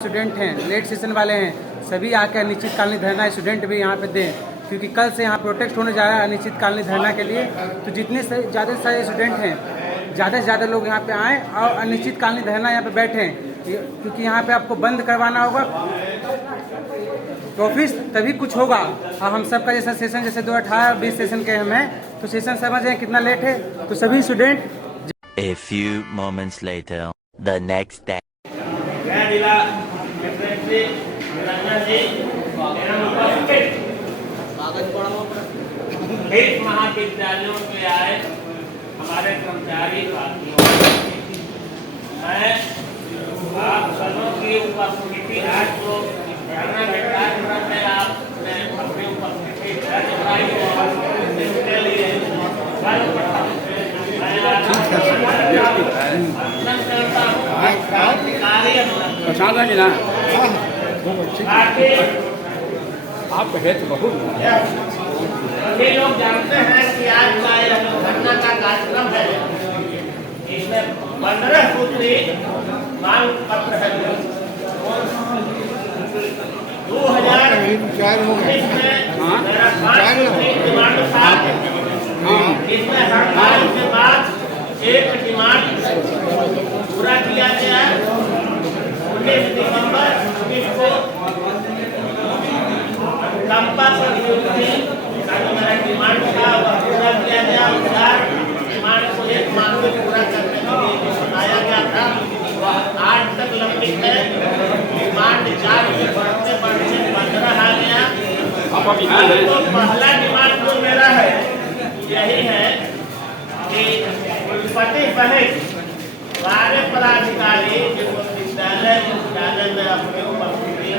Student हैं, late session वाले हैं, सभी आकर अनिश्चितकालीन धरना स्टूडेंट भी यहाँ पे दें, क्योंकि कल से यहाँ प्रोटेस्ट होने जा रहा है अनिश्चितकालीन धरना के लिए। तो जितने ज़्यादा से सारे स्टूडेंट हैं, ज़्यादा से ज़्यादा लोग यहाँ पे आएँ और अनिश्चितकालीन धरना यहाँ पे बैठें, क्योंकि यहाँ पे आपको बंद करवाना होगा तो ऑफिस, तभी कुछ होगा। और हम सबका जैसा सेशन जैसे 2018-20 सेशन के हम हैं, तो सेशन समझ रहे हैं कितना लेट है। तो सभी student A few moments later, the next day. महाविद्यालयों से आए हमारे कर्मचारी साथियों, मैं आप सबों की उपस्थिति आज को धरना के कार्यक्रम में आपने अपनी उपस्थिति दर्ज कराई और इसके लिए सर्वप्रथम मैं अभिनंदन करता हूँ क्रांतिकारी आप कहे तो बहुत सभी लोग जानते हैं कि आज का यह धरना का कार्यक्रम है, इसमें 15 सूत्री मांग पत्र है। 2019 में मेरा 5 सूत्री डिमांड था, इसमें हड़ताल के बाद एक डिमांड पूरा किया गया। 19 दिसंबर 19 को कंपल्सरी ड्यूटी का जो मेरा डिमांड था वह पूरा किया गया। डिमांड को एक माह में पूरा करने के लिए जो बताया गया था वह 8 तक लंबित है। डिमांड 4 से बढ़ते बढ़ते 15 आ गया। तो पहला डिमांड जो मेरा है यही है कि कुलपति सहित सारे पदाधिकारी विश्वविद्यालय में अपने उपस्थिति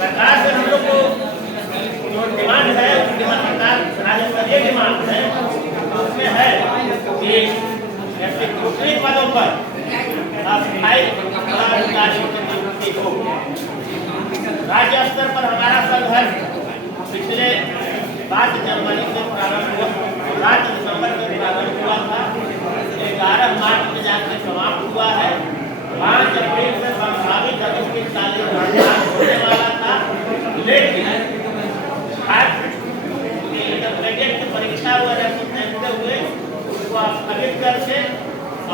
सरकार से हम लोग को जो डिमांड है राज्य स्तरीय डिमांड है, उसमें है कि ऐसे दूसरे पदों पर अस्थायी पदाधिकारियों की नियुक्ति हो। राज्य स्तर पर हमारा संघर्ष पिछले 5 जनवरी से प्रारंभ हुआ, 7 दिसंबर में प्रारंभ हुआ था, 11 मार्च में जाकर समाप्त हुआ है। 5 अप्रैल से संभावित अनिश्चितकालीन हड़ताल होने वाला था, लेकिन इंटरमीडिएट की परीक्षा वगैरह को देखते हुए उसको स्थगित करके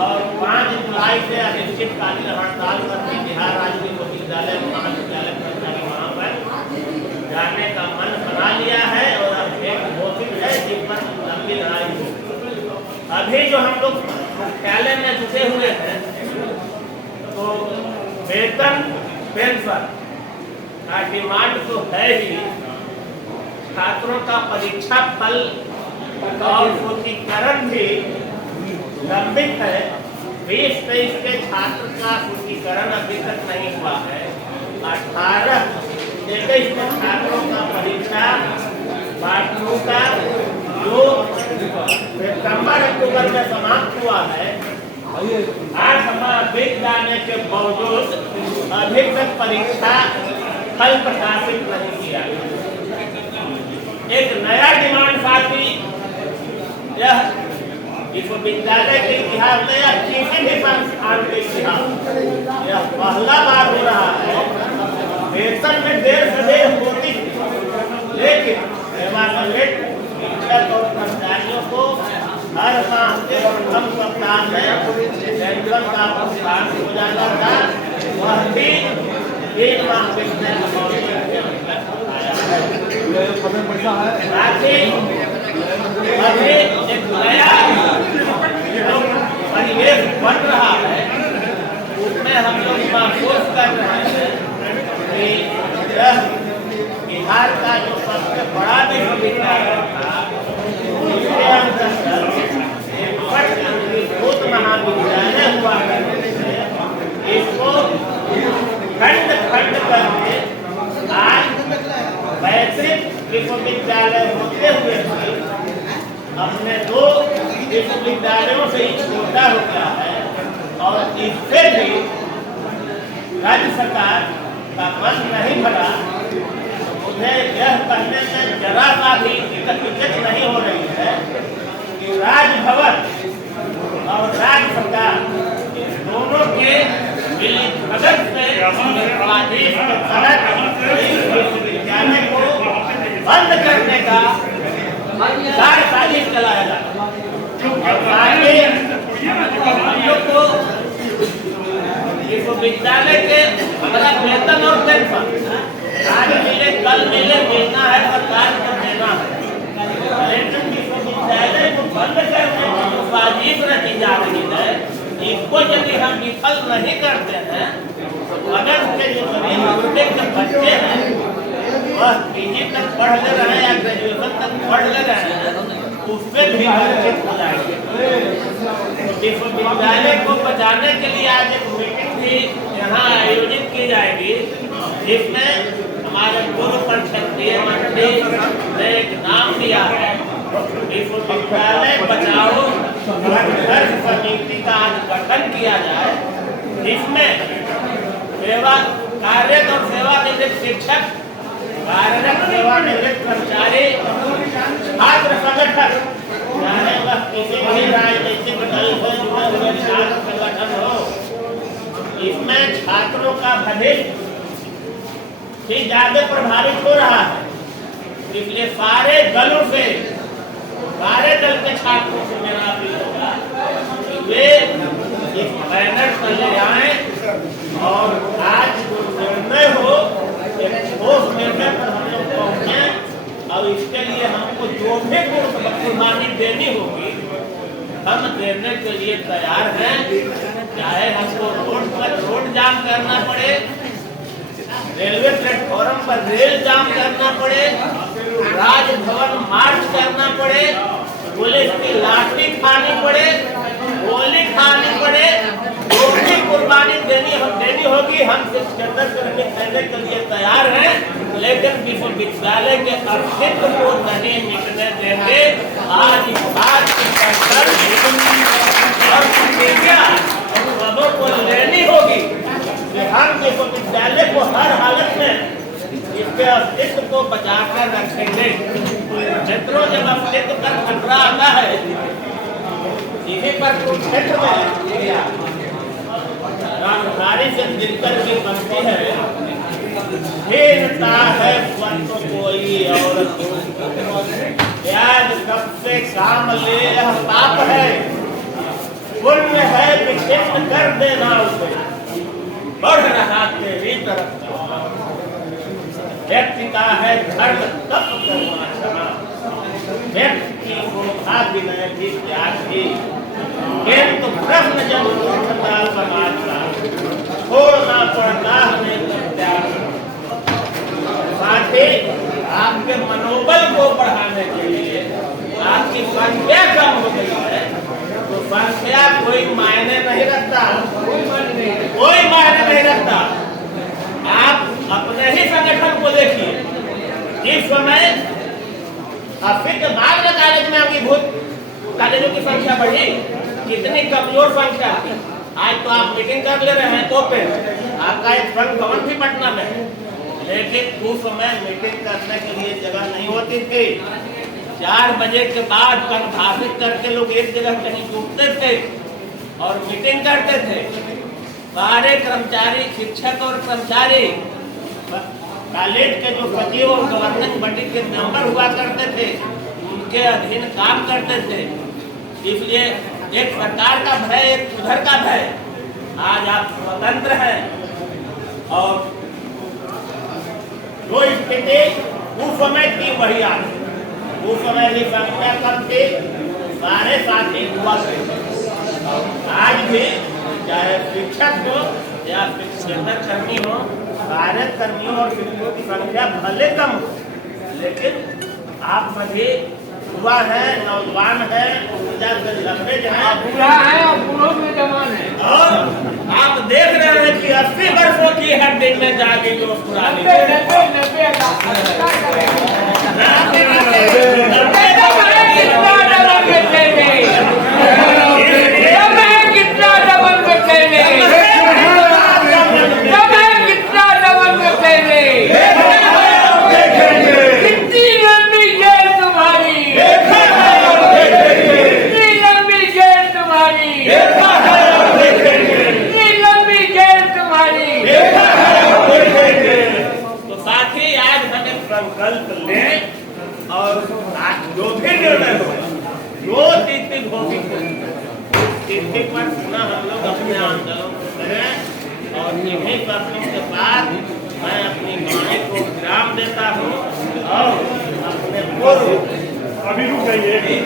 और 5 जुलाई से अनिश्चितकालीन हड़ताल करके बिहार राज्य विश्वविद्यालय महाविद्यालय कर्मचारी वहाँ पर जाने का मन बना लिया है और अब एक घोषित है जिस पर लंबी लड़ाई हो। अभी जो हम लोग मुख्यालय में जुटे हुए हैं तो वेतन पेंशन का डिमांड तो है ही, छात्रों का परीक्षा फल और सूचीकरण भी लंबित है। 20-23 के छात्र का सूचीकरण अभी तक नहीं हुआ है। 18-21 के छात्रों का परीक्षा बाटू का जो सितंबर अक्टूबर में समाप्त हुआ है, 8 माह बीत जाने के बावजूद अभी तक परीक्षा फल प्रकाशित नहीं किया। एक नया डिमांड साथी यह विश्वविद्यालय के इतिहास में या किसी भी संस्थान के इतिहास यह पहला बार हो रहा है वेतन में देर से देर होती, लेकिन सेवानिवृत्त शिक्षक और कर्मचारियों को हर माह के प्रथम सप्ताह में वेतन का भुगतान हो जाता था, वह भी 3 माह के अभी एक नया परिवेश बन रहा है, उसमें हम लोग महसूस कर रहे हैं कि बिहार का जो सबसे बड़ा विश्वविद्यालय था उसके अंतर्गत एक विस्तृत महाविद्यालय हुआ करते थे, इसको खंड खंड करके आज वैश्विक विश्वविद्यालय होते हुए भी अपने 2 विश्वविद्यालयों से छोटा हो गया है। और इससे भी राज्य सरकार का मन नहीं भरा। मुझे यह कहने में जरा सा भी दिक्कत नहीं हो रही है कि कि राजभवन और राज्य सरकार दोनों के मिलीभगत से आदेश के तहत विश्वविद्यालय को बंद करने का साजिश चलाया जाता है। आगे हम लोग को विश्वविद्यालय के हमारा वेतन और पेंशन आज मिले कल मिले मिलना है, सरकार को देना है, लेकिन विश्वविद्यालय को बंद करने की जो साजिश रची जा रही है, इसको यदि हम विफल नहीं करते हैं तो अगर उसके जो के बच्चे हैं वह पीजी तक पढ़ ले रहे हैं या ग्रेजुएशन तक पढ़ ले रहे हैं, उससे भी वंचित हो जाएंगे। विश्वविद्यालय को बचाने के लिए आज एक मीटिंग भी यहाँ आयोजित की जाएगी, जिसमें हमारे पूर्व क्षेत्रीय मंत्री ने एक नाम दिया है, विश्वविद्यालय बचाओ संघर्ष समिति का आज गठन किया जाए, जिसमें सेवा कार्यरत और सेवानिवृत्त शिक्षक, कार्यरत सेवानिवृत्त कर्मचारी, छात्र संगठन, चाहे वह किसी भी राजनीतिक दल से जुड़े हुए छात्र संगठन हो, इसमें छात्रों का भविष्य ही ज्यादा प्रभावित हो रहा है। इसलिए सारे दलों से, सारे दल के छात्रों से मेरा अपील होगा कि वे एक बैनर पर ले आए और आज जो निर्णय हो एक ठोस निर्णय पर हम लोग पहुंचे और इसके लिए हमको जो भी कुर्बानी देनी होगी हम देने के लिए तैयार हैं। चाहे हमको रोड पर रोड जाम करना पड़े, रेलवे प्लेटफॉर्म पर रेल जाम करना पड़े, राजभवन मार्च करना पड़े, पुलिस की लाठी खानी पड़े, गोली खानी पड़े, जो भी कुर्बानी देनी होगी हम केंद्र करने के लिए तैयार हैं, लेकिन विश्वविद्यालय के अस्तित्व को नहीं मिटने देंगे। आज बात और प्रतिज्ञा सबों को लेनी होगी कि हम विश्वविद्यालय को हर हालत में इसके अस्तित्व को बचा कर रखेंगे। मित्रों, जब अस्तित्व का खतरा आता है, इसी पर कुरुक्षेत्र में रामधारी से दिनकर की बनती है, हीनता है स्वर्ग कोई और प्याज कब से काम ले पाप है, पुण्य है विक्षिप्त कर देना उसे, बढ़ रहा तेरी तरफ व्यक्ति का है धर्म तप करना क्षमा, व्यक्ति की शोभा विनय भी त्याग भी, किंतु ब्रह्म जब मूर्खता समाज का छोड़ना पड़ता हमें त्याग। साथ ही आपके मनोबल को बढ़ाने के लिए आपकी संख्या कम हो गई है, तो संख्या कोई मायने नहीं रखता, कोई मायने नहीं रखता। आप अपने ही संगठन को देखिए, जिस समय 80 के बाद में कॉलेज में अंगीभूत कॉलेजों की संख्या बढ़ी, कितनी कमजोर संख्या। आज तो आप मीटिंग कर ले रहे हैं तो फिर आपका एक संघ भवन भी पटना में, लेकिन उस समय मीटिंग करने के लिए जगह नहीं होती थी। 4 बजे के बाद कंभाषित करके लोग एक जगह कहीं जुटते थे और मीटिंग करते थे। सारे कर्मचारी, शिक्षक और कर्मचारी कॉलेज के जो सचिव और गवर्निंग बॉडी के मेंबर हुआ करते थे, उनके अधीन काम करते थे। इसलिए एक सरकार का भय, एक उधर का भय। आज आप स्वतंत्र हैं और जो स्थिति उस समय थी वही आ गई। उस समय भी संख्या कम थी, सारे साथी हुआ करते। आज भी चाहे शिक्षक हो या शिक्षक कर्मी हो, कार्यरत कर्मियों और शिक्षकों की संख्या भले कम हो, लेकिन आप सभी युवा है, नौजवान है, ऊर्जा से लंबे हैं और आप देख रहे हैं कि 80 वर्षों की हर दिन में जाके जो पुरानी स्थिति घोषित हुई, स्थिति पर पुनः हम लोग अपने आंदोलन करें और इन्हीं शर्तों के बाद मैं अपनी वाणी को विराम देता हूँ और अपने पूर्व अभी रुक जाइए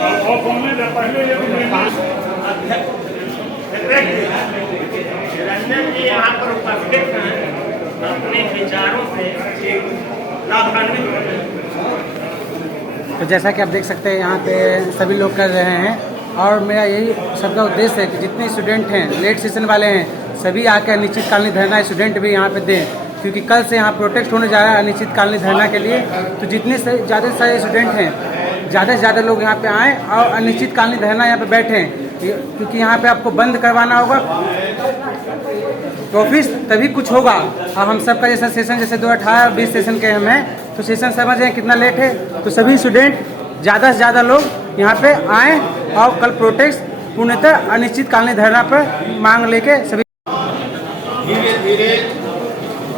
और बोलने से पहले रंजन जी यहाँ पर उपस्थित हैं, अपने विचारों से लाभान्वित होते हैं। तो जैसा कि आप देख सकते हैं यहाँ पे सभी लोग कर रहे हैं और मेरा यही सबका उद्देश्य है कि जितने स्टूडेंट हैं, लेट सेशन वाले हैं, सभी आकर अनिश्चितकालीन धरना स्टूडेंट भी यहाँ पे दें, क्योंकि कल से यहाँ प्रोटेस्ट होने जा रहा है अनिश्चितकालीन धरना के लिए। तो जितने ज़्यादा से सारे स्टूडेंट हैं, ज़्यादा से ज़्यादा लोग यहाँ पे आएँ और अनिश्चितकालीन धरना यहाँ पे बैठें, क्योंकि यहाँ पे आपको बंद करवाना होगा तो ऑफिस, तभी कुछ होगा। और हम सबका जैसा सेशन जैसे 2018-20 सेशन के हम हैं, तो सेशन समझ रहे हैं कितना लेट है। तो सभी स्टूडेंट ज़्यादा से ज़्यादा लोग यहाँ पे आएँ और कल प्रोटेस्ट पूर्णतः अनिश्चितकालीन धरना पर मांग लेके सभी धीरे धीरे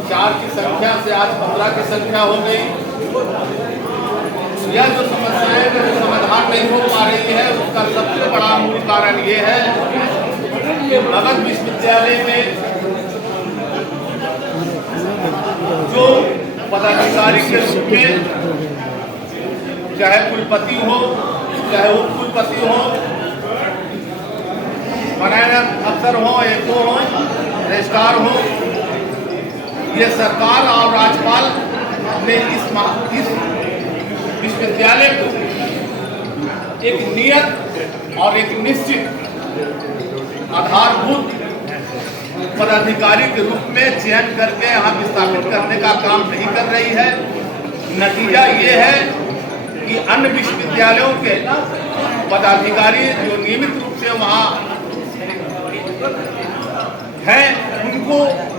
4 की संख्या से आज 15 की संख्या हो गई। यह जो समस्याएं का जो समाधान नहीं हो पा रही है, उसका सबसे बड़ा मूल कारण ये है कि मगध विश्वविद्यालय में जो पदाधिकारी के रूप में चाहे कुलपति हो, चाहे उप कुलपति हो, मनोनयन अफसर हो, एको हो, रजिस्ट्रार हो, ये सरकार और राज्यपाल ने इस विश्वविद्यालय को एक नियत और एक निश्चित आधारभूत पदाधिकारी के रूप में चयन करके यहाँ स्थापित करने का काम नहीं कर रही है। नतीजा ये है कि अन्य विश्वविद्यालयों के पदाधिकारी जो नियमित रूप से वहाँ हैं, उनको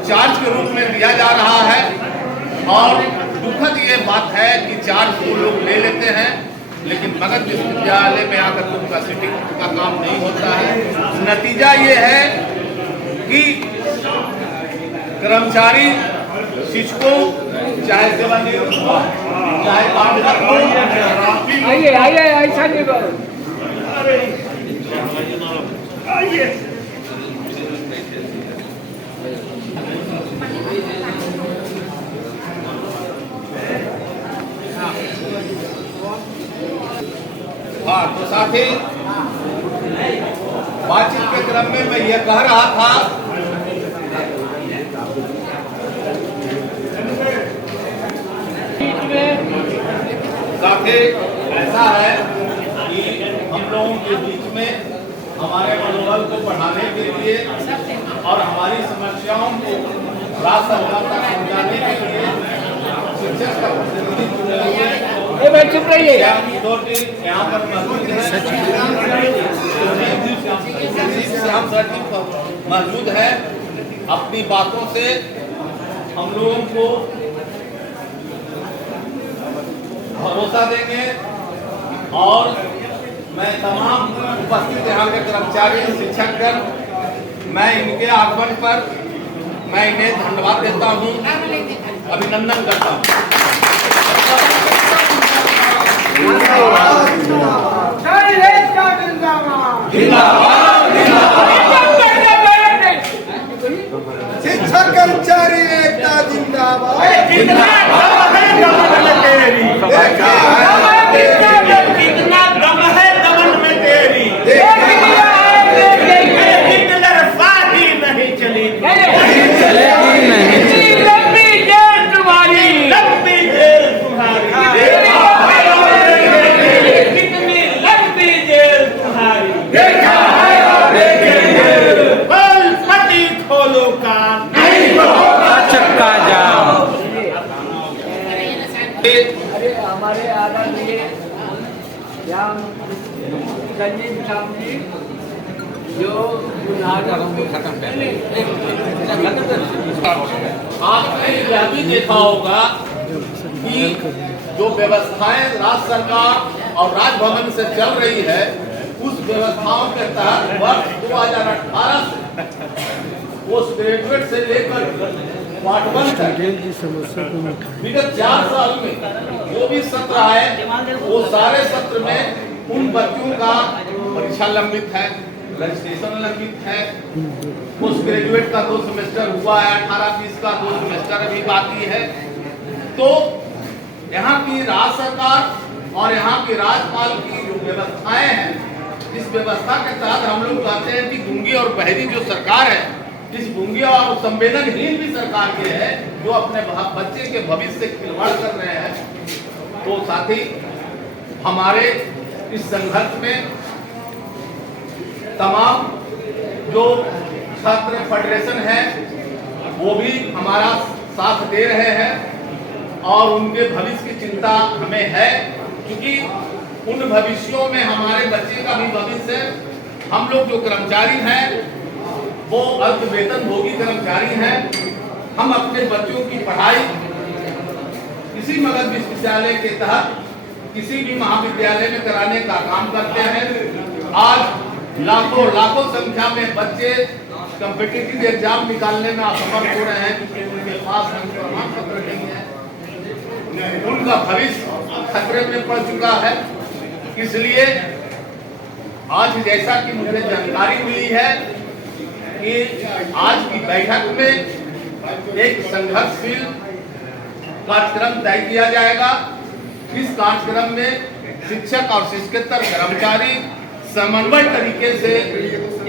चार्ज के रूप में लिया जा रहा है। और दुखद ये बात है कि चार्ज को लोग ले लेते हैं, लेकिन मगध विश्वविद्यालय में आकर उनका सिटिंग का काम नहीं होता है। नतीजा ये है कि कर्मचारी, शिक्षकों, चाहे सेवानिवृत्त हो, चाहे कार्यरत हो, आइए ऐसा नहीं करो। हाँ, तो साथ ही बातचीत के क्रम में मैं ये कह रहा था साथ ही ऐसा है कि हम लोगों के बीच में हमारे मनोबल को बढ़ाने के लिए और हमारी समस्याओं को राज्य सरकार तक पहुँचाने के लिए शिक्षक का प्रतिनिधि चुने हुए चुप रहिए। यहाँ पर मौजूद है। अपनी बातों से हम लोगों को भरोसा देंगे और मैं तमाम उपस्थित यहाँ के कर्मचारी, शिक्षकगण, मैं इनके आगमन पर मैं इन्हें धन्यवाद देता हूँ, अभिनंदन करता हूँ। शिक्षक कर्मचारी एकता जिंदाबाद। कितना दम है दमन में तेरी, हिटलर पार्टी नहीं चलेगी, लंबी जेल तुम्हारी, लंबी जेल तुम्हारी, कितनी लंबी जेल तुम्हारी, बल पति खोलो कान, चक्का जाम। अरे हमारे आदरणीय संजीव साहब जी जो आपने यह भी देखा होगा कि जो व्यवस्थाएं राज्य सरकार और राजभवन से चल रही है, उस व्यवस्थाओं के तहत वर्ष 2018 से पोस्ट ग्रेजुएट से लेकर पार्ट 1 तक विगत 4 साल में जो भी सत्र आए, वो सारे सत्र में उन बच्चों का परीक्षा लंबित है, रजिस्ट्रेशन लंबित है, पोस्ट ग्रेजुएट का 2 सेमेस्टर हुआ है, 18-20 का 2 सेमेस्टर अभी बाकी है। तो यहाँ की राज्य सरकार और यहाँ की राज्यपाल की जो व्यवस्थाएं हैं, इस व्यवस्था के तहत हम लोग कहते हैं कि गूंगी और बहरी जो सरकार है, इस गूंगी और संवेदनहीन भी सरकार के है जो अपने बच्चे के भविष्य से खिलवाड़ कर रहे हैं। तो साथ ही हमारे इस संघर्ष में तमाम जो छात्र फेडरेशन है वो भी हमारा साथ दे रहे हैं और उनके भविष्य की चिंता हमें है, क्योंकि उन भविष्यों में हमारे बच्चे का भी भविष्य है। हम लोग जो कर्मचारी हैं वो अल्प वेतन भोगी कर्मचारी हैं। हम अपने बच्चों की पढ़ाई किसी मगध विश्वविद्यालय के तहत किसी भी महाविद्यालय में कराने का काम करते हैं। आज लाखों संख्या में बच्चे कॉम्पिटिटिव एग्जाम निकालने में असमर्थ हो रहे हैं क्योंकि उनके पास प्रमाण पत्र नहीं है, उनका भविष्य खतरे में पड़ चुका है। इसलिए आज जैसा कि मुझे जानकारी मिली है कि आज की बैठक में एक संघर्षशील कार्यक्रम तय किया जाएगा। इस कार्यक्रम में शिक्षक और शिक्षकेतर कर्मचारी समन्वय तरीके से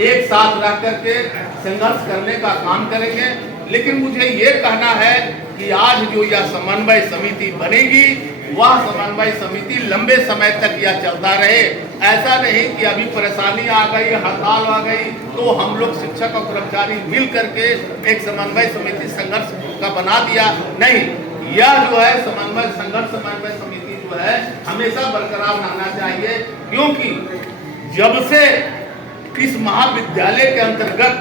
एक साथ रह करके संघर्ष करने का काम करेंगे। लेकिन मुझे ये कहना है कि आज जो यह समन्वय समिति बनेगी वह समन्वय समिति लंबे समय तक यह चलता रहे। ऐसा नहीं कि अभी परेशानी आ गई, हड़ताल आ गई तो हम लोग शिक्षक और कर्मचारी मिल करके एक समन्वय समिति संघर्ष का बना दिया। नहीं, यह जो है समन्वय समन्वय समिति जो है हमेशा बरकरार रहना चाहिए, क्योंकि जब से इस महाविद्यालय के अंतर्गत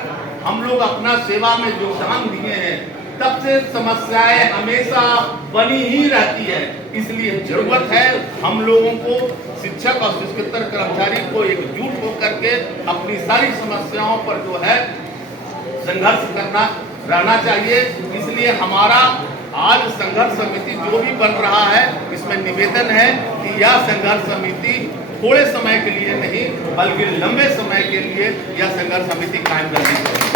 हम लोग अपना सेवा में योगदान दिए हैं तब से समस्याएं हमेशा बनी ही रहती है। इसलिए जरूरत है हम लोगों को शिक्षक और शिक्षकेतर कर्मचारी को एकजुट होकर के अपनी सारी समस्याओं पर जो है संघर्ष करना रहना चाहिए। इसलिए हमारा आज संघर्ष समिति जो भी बन रहा है इसमें निवेदन है कि यह संघर्ष समिति थोड़े समय के लिए नहीं बल्कि लंबे समय के लिए यह संघर्ष समिति कायम करनी चाहिए।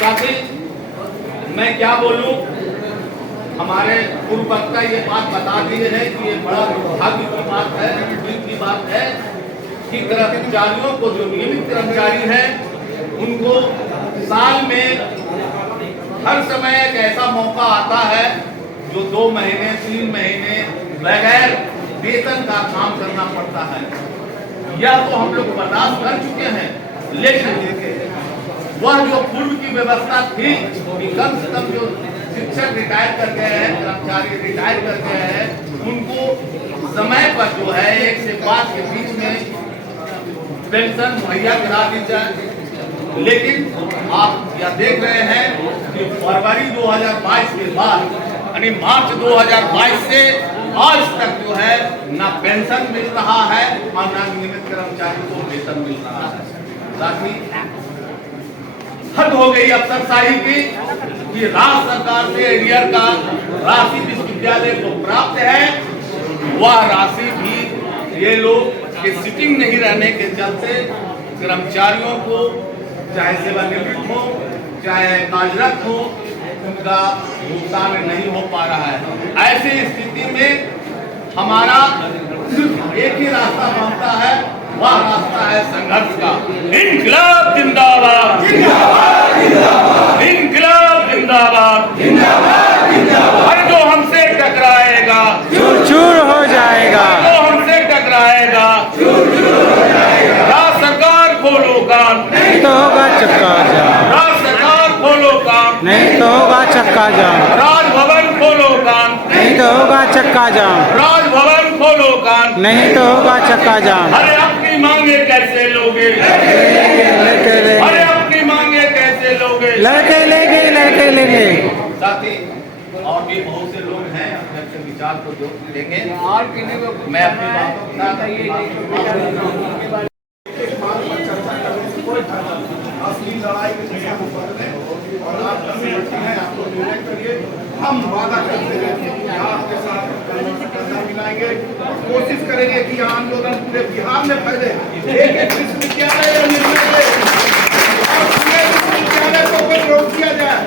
साथी मैं क्या बोलूं, हमारे पूर्व वक्ता ये बात बता दिए हैं कि ये बड़ा दुर्भाग्य की बात है, दुख की बात है कि कर्मचारियों को जो नियमित कर्मचारी हैं उनको साल में हर समय एक ऐसा मौका आता है जो 2 महीने 3 महीने बगैर वेतन का काम करना पड़ता है। यह तो हम लोग बर्दाश्त कर चुके हैं, लेकिन वह जो पूर्व की व्यवस्था थी कि कम से कम जो शिक्षक रिटायर कर गए हैं, कर्मचारी रिटायर कर गए हैं, उनको समय पर जो है 1 से 5 के बीच में पेंशन मुहैया करा दी जाए। लेकिन आप यह देख रहे हैं कि फरवरी 2022 के बाद यानी मार्च 2022 से आज तक जो है ना पेंशन मिल रहा है और ना नियमित कर्मचारी को वेतन मिल रहा है। साथ ही हद हो गई अफसरशाही की कि राज्य सरकार से एरियर का राशि विश्वविद्यालय को प्राप्त है, वह राशि भी ये लोग के सिटिंग नहीं रहने के चलते कर्मचारियों को चाहे सेवानिवृत्त हो चाहे कार्यरत हो उनका भुगतान नहीं हो पा रहा है। ऐसी स्थिति में हमारा सिर्फ एक ही रास्ता बनता है, वह रास्ता है संघर्ष का। इनकलाब जिंदाबाद, इनकलाब जिंदाबाद, और जो हमसे टकराएगा चूर चूर हो जाएगा, जो हमसे टकराएगा राज्य सरकार खोलो कान, नहीं तो होगा चक्का जाम, राज्य सरकार खोलो कान, नहीं तो होगा चक्का जाम, राजभवन खोलो कान, नहीं तो होगा चक्का जाम, राजभवन खोलो कान, नहीं तो होगा चक्का जाम। अरे अपनी मांगे कैसे लोगे, लड़के अरे अपनी मांगे कैसे लोगे। लड़के लेंगे। साथी और भी बहुत से लोग हैं अपने अपने विचार को जो देंगे। और किन्हीं को मैं अपनी बात को असली लड़ाई के जगह को बदले और आप बैठे हैं, आपको निर्णय करिए। हम वादा करते हैं कि आपके साथ कंधा मिलाएंगे और कोशिश करेंगे कि यह आंदोलन पूरे बिहार सामने फैले, एक एक विश्वविद्यालय या निर्णय ले और पूरे विश्वविद्यालय को बंद रोक दिया जाए।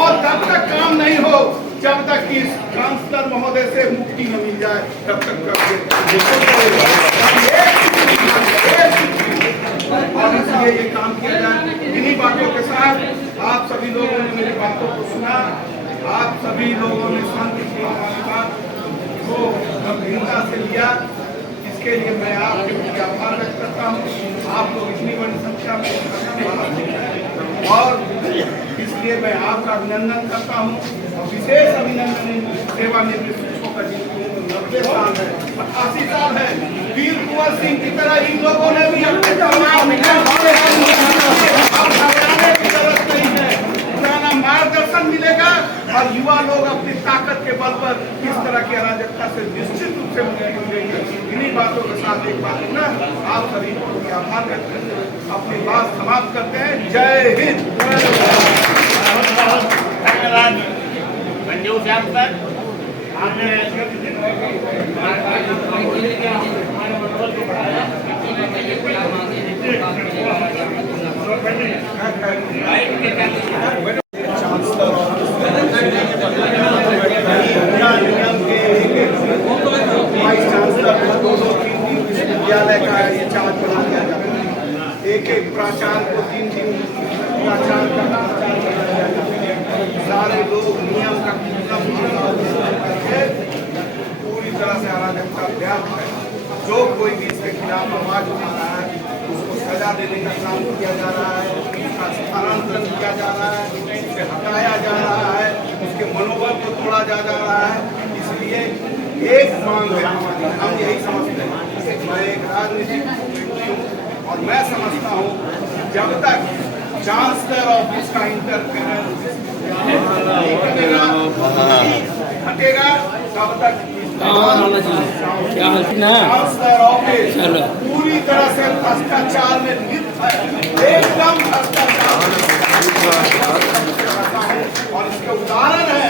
और तब तक काम नहीं हो जब तक कि चांसलर महोदय से मुक्ति न मिल जाए, तब तक और इसलिए ये काम किया जाए। इन्हीं बातों के साथ आप सभी लोगों ने मेरी बातों को सुना, आप सभी लोगों ने शांति की हमारी बात को गंभीरता से लिया, इसके लिए मैं आपके प्रति आभार व्यक्त करता हूँ। आप लोग इतनी बड़ी संख्या में और इसलिए मैं आपका अभिनंदन करता हूँ और विशेष अभिनंदन सेवानिवृत्त शिक्षकों का जिनकी उम्र 90 साल है, 88 साल है। वीर कुंवर सिंह की तरह इन लोगों ने भी अपने घबराने की जरूरत नहीं है, पुराना मार्गदर्शन मिलेगा और युवा लोग अपनी ताकत के बल पर इस तरह की अराजकता से निश्चित रूप से मुक्ति मिलेगी। इन्हीं बातों के साथ एक बात ना आप सभी को आभार व्यक्त करते हैं अपनी बात समाप्त करते हैं। जय हिंद। धन्यवाद मंजू साहब सर, आपने मनोबल को बढ़ाया। विश्वविद्यालय का ये चार्ज बना दिया जाता है। एक एक प्राचार्य को 3 प्राचार्य का प्राचार्य बनाया जाता है। सारे लोग नियम का करके पूरी तरह से अराजकता व्याप्त है। जो कोई भी इसके खिलाफ आवाज उठा रहा है उसको सजा देने का काम किया जा रहा है, उसका स्थानांतरण किया जा रहा है, उसे हटाया जा रहा है, उसके मनोबल को तोड़ा जा रहा है। इसलिए एक मांग है हमारी, हम यही समझते हैं। मैं एक राजनीतिक व्यक्ति हूँ और मैं समझता हूँ जब तक चांसलर ऑफिस का इंटरफेरेंस हटेगा तब तक चांसलर ऑफिस पूरी तरह से भ्रष्टाचार में लिप्त है, एकदम भ्रष्टाचार। और इसके उदाहरण है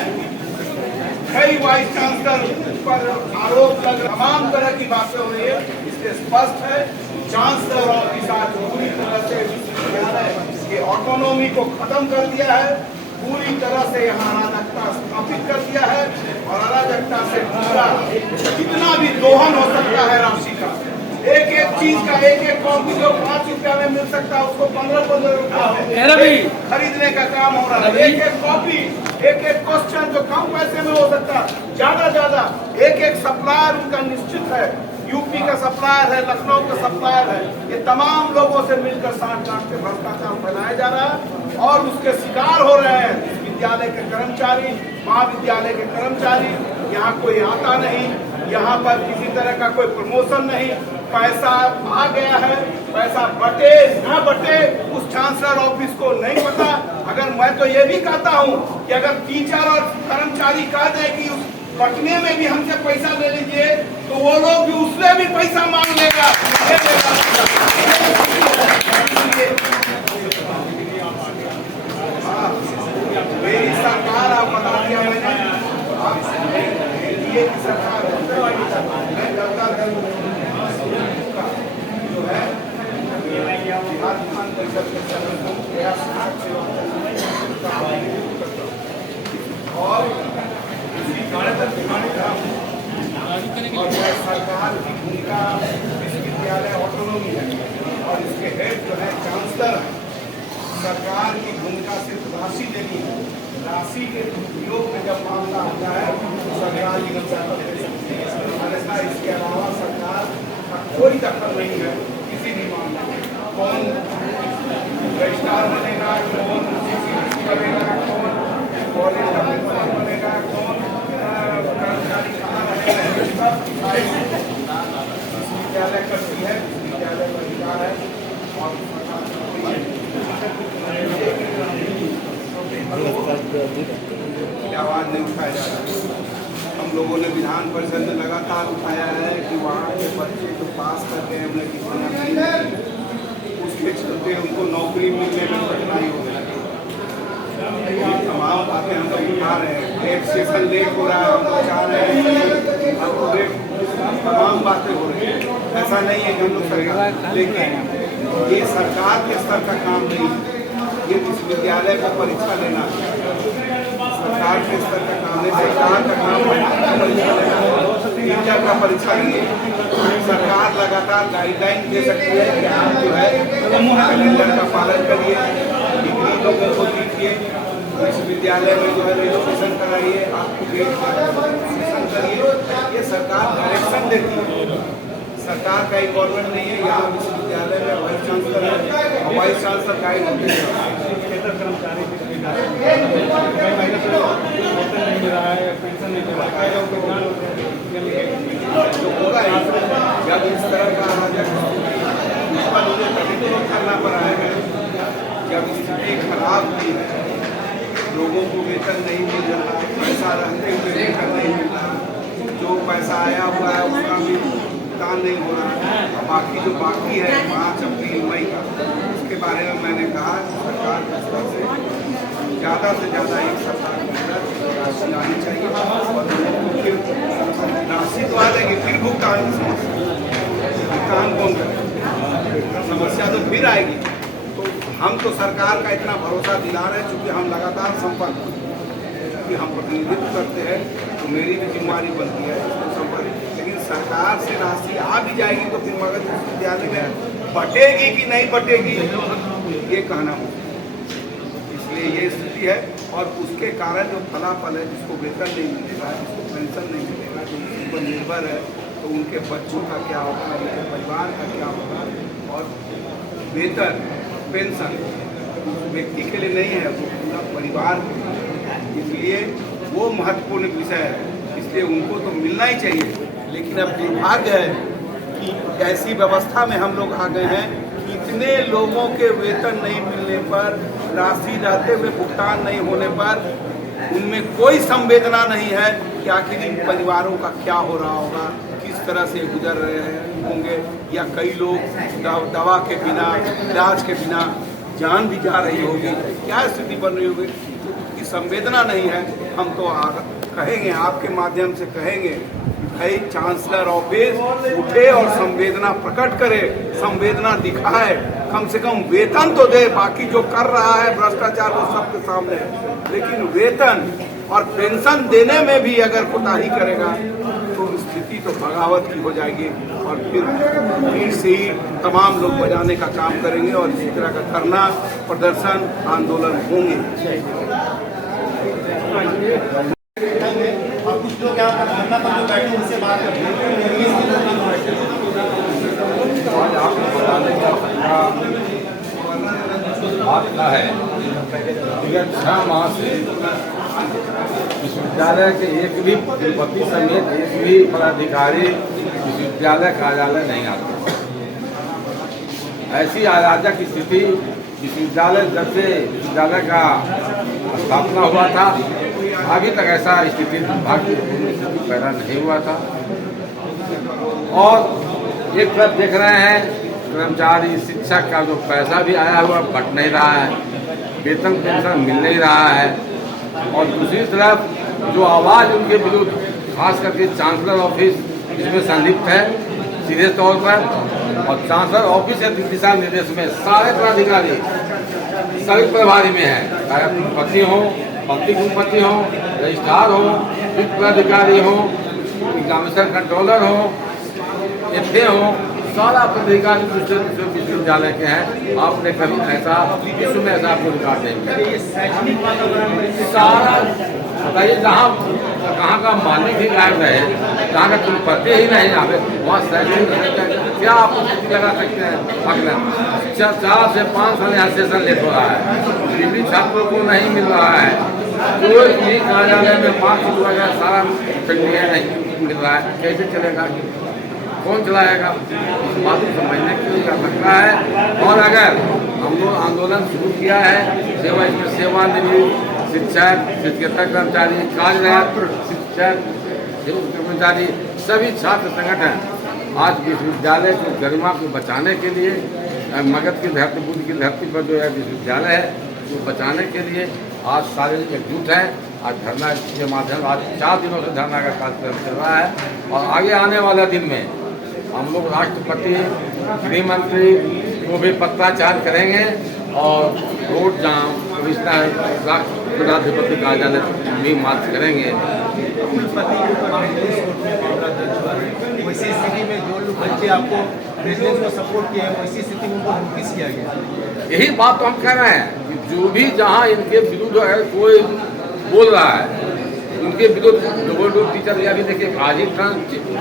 कई वाइस चांसलर पर आरोप लग तमाम तरह की बातें हो रही है। इससे स्पष्ट है चांसलर ऑफिस आज पूरी तरह से विश्वविद्यालय की ऑटोनॉमी को खत्म कर दिया है, पूरी तरह से यहाँ अराजकता स्थापित कर दिया है और अराजकता से पूरा जितना भी दोहन हो सकता है राशि का, एक एक चीज का एक एक कॉपी जो 5 रुपया में मिल सकता है उसको 15-15 रुपया में खरीदने का काम हो रहा है। एक एक कॉपी, एक एक क्वेश्चन जो कम पैसे में हो सकता है ज्यादा एक एक सप्लायर उनका निश्चित है। यूपी का सप्लायर है, लखनऊ का सप्लायर है, ये तमाम लोगों से मिलकर साठ-गांठ के भ्रष्टाचार फैलाया जा रहा है और उसके शिकार हो रहे हैं विद्यालय के कर्मचारी, महाविद्यालय के कर्मचारी। यहाँ कोई आता नहीं, यहाँ पर किसी तरह का कोई प्रमोशन नहीं, पैसा आ गया है, पैसा बटे ना बटे उस चांसलर ऑफिस को नहीं पता। अगर मैं तो ये भी कहता हूँ कि अगर टीचर और कर्मचारी कह दे कि उस बटने में भी हमसे पैसा ले लीजिए तो वो लोग भी उससे भी पैसा मांग लेगा। मेरी सरकार आप बता दिया मैंने, ये सरकार मैं जनता दल जो है बिहार विधान परिषद के और और सरकार की भूमिका विश्वविद्यालय ऑटोनॉमी है और इसके हेड जो है चांसलर है। सरकार की भूमिका सिर्फ राशि देनी है, राशि के उपयोग में जब मामला आता है तो सरकार की अन्यथा इसके अलावा सरकार का कोई दखल नहीं है किसी भी मामले में। कौन रजिस्ट्रार बनेगा, कौन बनेगा, कौन कॉलेज का प्रिंसिपल बनेगा, कौन कर्मचारी कहाँ रहेगा, विश्वविद्यालय करती है, विश्वविद्यालय का अधिकार है और आवाज नहीं उठाया जा रहा। हम लोगों ने विधान परिषद में लगातार उठाया है कि वहाँ के बच्चे जो पास करते हैं उन्हें किसी उसके चलते उनको नौकरी मिलने में कठिनाई हो रही है। तमाम बातें हम लोग उठा रहे हैं। एक सेशन लेट हो रहा है, हम लोग चाह रहे हैं तमाम बातें हो रही हैं। ऐसा नहीं है कि हम लोग सरकार, लेकिन ये सरकार के स्तर का काम नहीं है। ये विश्वविद्यालय को परीक्षा लेना सरकार के स्तर का काम है। सरकार का काम है इंटर का परीक्षा लिए सरकार लगातार गाइडलाइन दे सकती है कि आप जो है कैलेंडर का पालन करिए, डिग्री लोगों को दीजिए, विश्वविद्यालय में जो है रजिस्ट्रेशन कराइए, आपको रजिस्ट्रेशन करिए। ये सरकार डायरेक्शन देती है। सरकार का एक गवर्नमेंट नहीं है। यहाँ विश्वविद्यालय में वाइस चांसलर है, वाइस चांसलर गाइड होते हैं। कर्मचारी नहीं मिल रहा है, पेंशन नहीं मिल रहा है, जो होगा जब इस तरह का तभी तो करना पड़ा है। जब स्थिति खराब हुई है, लोगों को वेतन नहीं मिल रहा, पैसा रहते हुए वेतन नहीं मिल रहा, जो पैसा आया हुआ है उसका भी भुगतान नहीं हो रहा, बाकी जो बाकी है 5 अप्रैल मई का, उसके बारे में मैंने कहा सरकार के स्तर से ज़्यादा से ज़्यादा एक सप्ताह के अंदर राशि आनी चाहिए और फिर राशि तो आ जाएगी, फिर भुगतान की समस्या, भुगतान कौन करे, समस्या तो फिर आएगी। तो हम तो सरकार का इतना भरोसा दिला रहे हैं, चूँकि हम लगातार संपर्क, क्योंकि हम प्रतिनिधित्व करते हैं तो मेरी भी जिम्मेदारी बनती है संपर्क। लेकिन सरकार से राशि आ भी जाएगी तो फिर मगध विश्वविद्यालय में बटेगी कि नहीं बटेगी ये कहना हो। इसलिए ये स्थिति है और उसके कारण जो फलाफल है, जिसको वेतन नहीं मिलेगा, जिसको पेंशन नहीं मिलेगा, जो उसी पर निर्भर है, तो उनके बच्चों का क्या होगा, उनके परिवार का क्या होगा। और वेतन पेंशन उस व्यक्ति के लिए नहीं है, वो पूरा परिवार के लिए, इसलिए वो महत्वपूर्ण विषय है, इसलिए उनको तो मिलना ही चाहिए। लेकिन अब दुर्भाग्य है कि ऐसी व्यवस्था में हम लोग आ गए हैं, इतने लोगों के वेतन नहीं मिलने पर, राशि रहते हुए भुगतान नहीं होने पर उनमें कोई संवेदना नहीं है कि आखिर इन परिवारों का क्या हो रहा होगा, किस तरह से गुजर रहे होंगे, या कई लोग दवा के बिना, इलाज के बिना जान भी जा रही होगी, क्या स्थिति बन रही होगी, की संवेदना नहीं है। हम तो कहेंगे, आपके माध्यम से कहेंगे, भाई चांसलर ऑफिस उठे और संवेदना प्रकट करे, संवेदना दिखाए, कम से कम वेतन तो दे। बाकी जो कर रहा है भ्रष्टाचार वो सबके सामने है, लेकिन वेतन और पेंशन देने में भी अगर कोताही करेगा तो स्थिति तो बगावत की हो जाएगी और फिर से ही तमाम लोग बजाने का काम करेंगे और इसी तरह का धरना, प्रदर्शन, आंदोलन होंगे। और कुछ लोग यहाँ पर धरना पर जो बैठे उनसे बात करते हैं। आज आपको बताने का बात क्या है, विगत 6 माह से विश्वविद्यालय के एक भी कुलपति समेत एक भी पदाधिकारी विश्वविद्यालय कार्यालय नहीं आते। ऐसी अराजक स्थिति विश्वविद्यालय जब से विश्वविद्यालय का स्थापना हुआ था अभी तक ऐसा स्थिति पैदा नहीं हुआ था। और एक तरफ देख रहे हैं कर्मचारी, शिक्षक का जो पैसा भी आया हुआ बट नहीं रहा है, वेतन पेंशन मिल नहीं रहा है, और दूसरी तरफ जो आवाज़ उनके विरुद्ध खास करके चांसलर ऑफिस इसमें संलिप्त है सीधे तौर पर, और चांसलर ऑफिस के दिशा निर्देश में सारे पदाधिकारी सभी प्रभारी में है, चाहे कुलपति हो, पंक्ति कुलपति हो, रजिस्ट्रार हो, वित्त पदाधिकारी हो, एग्जामिनेशन कंट्रोलर हो, एफए हो, सारा पदाधिकारी विश्वविद्यालय के हैं। आपने कभी ऐसा विश्व में ऐसा आपको रिकॉर्ड नहीं मिला। सारा बताइए, कहाँ का मालिक ही गायब रहे, जहाँ का कुलपति ही नहीं आवे, वहाँ शैक्षणिक क्या आप लगा सकते हैं। अगला 4 से 5 साल यहाँ सेशन लेट हो रहा है, डिग्री छात्रों को नहीं मिल रहा है, कोई भी कार्यालय में 5 वगैरह सारा प्रक्रिया नहीं मिल रहा है, कैसे चलेगा, कौन चलाएगा, बात को समझने के लिए लगता है। और अगर हम लोग आंदोलन शुरू किया है, सेवानिवृत्त शिक्षक, शिक्षकेतर कर्मचारी, कार्यरत शिक्षक, कर्मचारी, सभी छात्र संगठन आज विश्वविद्यालय की गरिमा को बचाने के लिए, मगध की धरती, बुद्ध की धरती पर जो है विश्वविद्यालय है, वो बचाने के लिए आज सारे एकजुट हैं। आज धरना के माध्यम आज 4 दिनों से धरना का कार्यक्रम चल रहा है और आगे आने वाले दिन में हम लोग राष्ट्रपति, गृह मंत्री को भी पत्राचार करेंगे और रोड जाम, कमिश्नर, राष्ट्रपति कार्यालय भी मार्च करेंगे। वैसी स्थिति में जो लोग बच्चे आपको प्रेसिडेंट को सपोर्ट किए हैं वैसी स्थिति में उनको नोटिस किया गया। यही बात तो हम कह रहे हैं कि जो भी जहाँ इनके विरुद्ध है कोई बोल रहा है, उनके विरुद्ध डबल टीचर या भी देखिए आज ही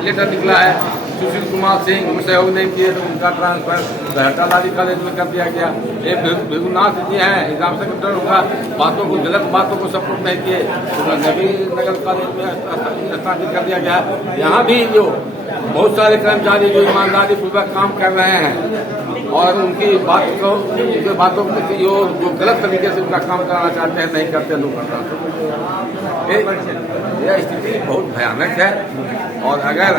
लेटर निकला है, सुशील कुमार सिंह उनसे सहयोग नहीं किए तो उनका ट्रांसफर बहटालारी कॉलेज में कर दिया गया। एक भृगुनाथ जी हैं एग्जाम सेक्रेटरी, उनका बातों को गलत बातों को सपोर्ट नहीं किए तो नवी नगर कॉलेज में स्थापित कर दिया गया। यहाँ भी जो बहुत सारे कर्मचारी जो ईमानदारी पूर्वक काम कर रहे हैं और उनकी बातों को जो गलत तरीके से उनका काम कराना चाहते हैं नहीं करते लोग यह स्थिति बहुत भयानक है। और अगर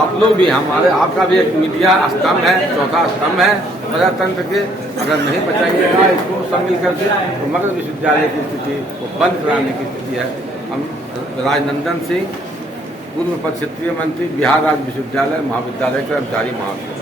आप लोग भी आपका भी एक मीडिया स्तंभ है, चौथा स्तंभ है प्रजातंत्र के, अगर नहीं बचाइएगा इसको शामिल करके तो मगध विश्वविद्यालय की स्थिति को बंद कराने की स्थिति है। हम राजनंदन सिंह, पूर्व क्षेत्रीय मंत्री, बिहार राज्य विश्वविद्यालय महाविद्यालय कर्मचारी महासंघ।